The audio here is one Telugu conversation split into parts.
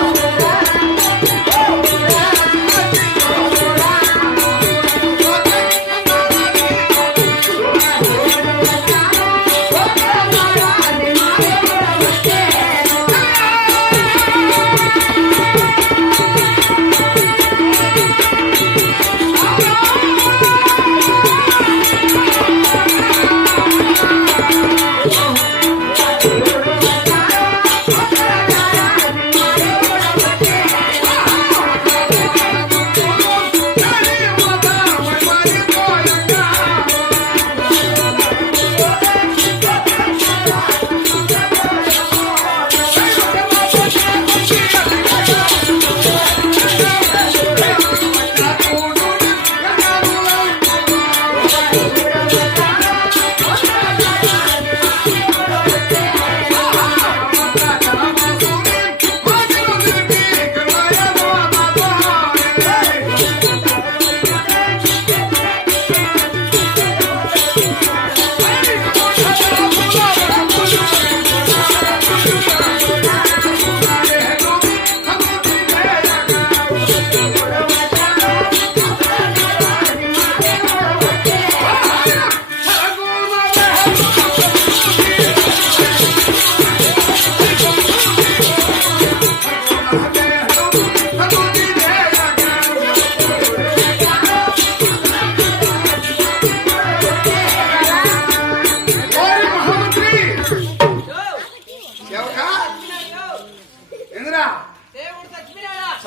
Yeah.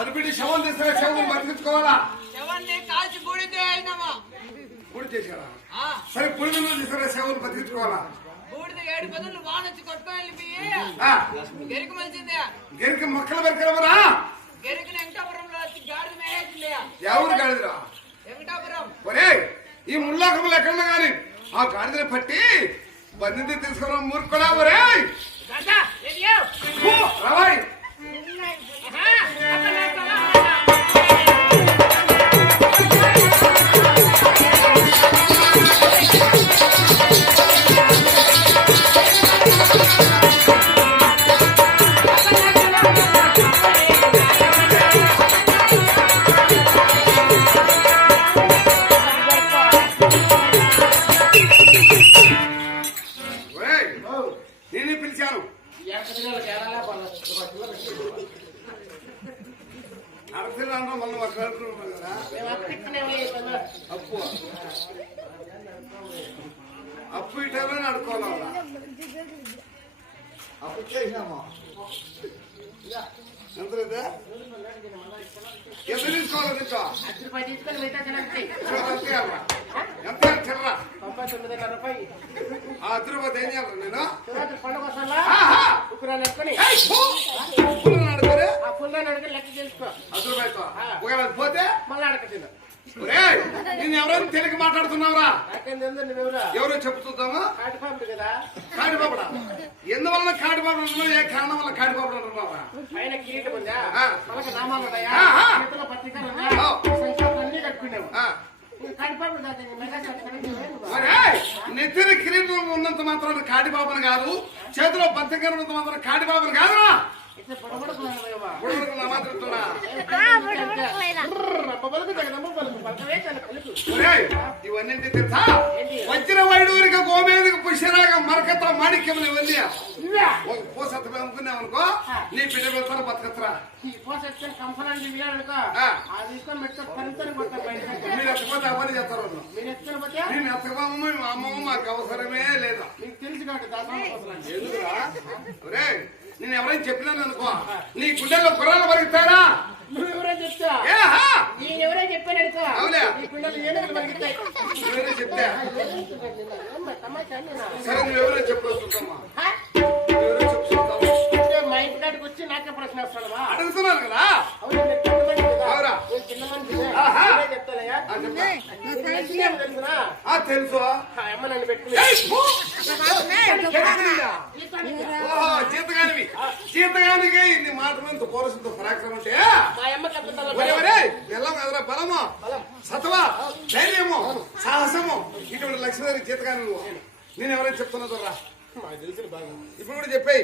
సరిపిడి శవం తీసుకురా శవం బతికించుకోవాలా ఎవరిని కాల్చి అయినామా? చేశారా? ఆ, సరే పులి మీద తీసుకురా శవం బతికించుకోవాలా బూడిద ఏడు పదులు వానొచ్చి గెరికి మలిచిందే. గెరికి మొక్కలు పెరకలవరా గెరికి వెంకటాపురంలో వచ్చి గాడిద మేసిందే ఎవరు గాడిదిరా? వెంకటాపురం. ఒరే ఈ ముల్లోకములు ఎక్కడున్నా గాని ఆ గాడిదని పట్టి బంధించి తీసుకురా మూర్ఖుడా ఒరే! పిలిచాను అరసలు అనడం మనం మాట్లాడుతున్నాం కదా అప్పు అప్పు ఇటనే అడుకోవాలా అప్పుడు చేసినాము ఎంత లేదా? ఎంత తీసుకోవాలి నీకు రూపాయి తీసుకొని మిగతా తినండి. అంతే అమ్మా. ఎంత రూపాయి. ఆ తిరుపతి ఏం చేయాలి నేను? తర్వాత పండుగ వస్తాలా? ఆహా! ఉక్కురాలు వేసుకొని ఏయ్, పో! అప్పులు అడుగుతారు ఆ పుల్లని అడిగి లెక్క చేసుకో అది రూపాయలతో ఒకవేళ అది పోతే? మళ్ళీ అడగ ఒరేయ్, నేను ఎవరైనా తెలుగు మాట్లాడుతున్నావురా? ఎవరో? కాటిపాపుడు కదా. కాడిపాపడా ఎందువల్ల కాడిపాపడు అంటున్నావు? ఏ కారణం వల్ల కాడిపాపడు అంటున్నావా పైన కిరీటం ఉందా? నామాలు ఉన్నాయా. చేతిలో పత్రికలు ఉన్నాయా? ఆ. సంఖ్యలు అన్ని కట్టుకున్నావు నెత్తిన కిరీటం ఉన్నంత మాత్రాన కాడిపాపను కాదు చేతిలో బద్దకం ఉన్నంత మాత్రం కాడిపాపను కాదురా. మాత్రం ఇవన్నీ తెలుసా? వజ్ర వైడూరిక గోమేదిక పుష్యరాగ మరకత మాణిక్యములు ఇవన్నీ అనుకో నీ బిడ్డ వెళ్తాను బతకత్రా ఈ. అది తీసుకొని మెట్ట బయట మీరు ఎత్తకపోతే అవన్నీ చేస్తారు. మీరు ఎత్తుకొని పోతే నేను ఎత్తకపోమో మా అమ్మమ్మ మాకు అవసరమే లేదా. మీకు తెలుసు కాబట్టి ఎందుకురా? నేను ఎవరైనా చెప్పినాను అనుకో నీ గుండెల్లో కుర్రాలు పరిగెత్తారా? నువ్వు ఎవరో చెప్తా? ఏహా! నేను ఎవరో చెప్పాను అనుకో అవునా? ఈ పిల్లలు ఏనుగులు చెప్తే? సరే నువ్వెవరో చెప్పు తెలుసునా? ఆ తెలుసు. అమ్మ నన్ను జీతగానివి. ఇన్ని మాటలంత పోరసంతో పరాక్రమం అంటే బెల్లం ఎదరా బలము. సత్వా ధైర్యము సాహసము. ఇటువంటి లక్ష్మీదేవి జీతగాని నువ్వు. నేను ఎవరైనా చెప్తున్నా చూడరా. ఇప్పుడు కూడా చెప్పాయి.